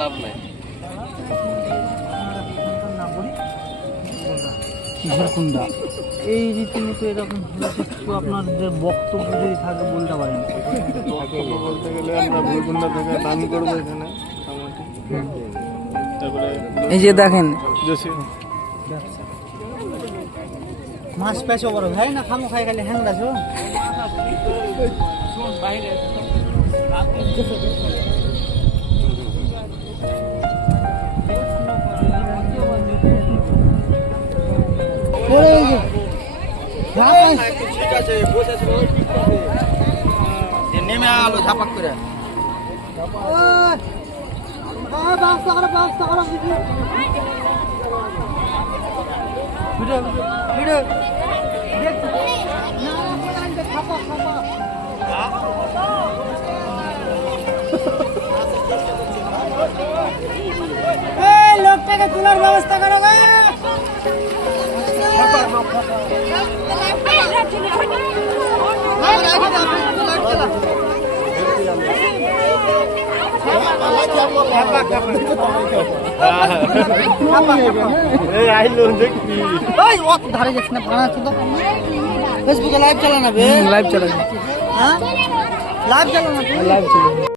লাভ নাই এই রীতিমতো এরকম কিছু আপনাদের বক্তব্য যদি থাকে বলতে পারেন বক্তব্য বলতে গেলে আমরা ভুলকুন্ডা থেকে করব এখানে তারপরে এই যে দেখেন। মাছ পেছো বড় ভাই? না খামো খাই খালি হ্যাং আছে নেমে আলো ঝাপাক করে। ভিডিও ভিডিও লোকটাকে তোলার ব্যবস্থা করো গো। ওই অত ধারে যাস না ভাড়া তো ফেসবুকে লাইভ চালানো লাইভ চালানো হ্যাঁ লাইভ চালানো লাইভ চালানো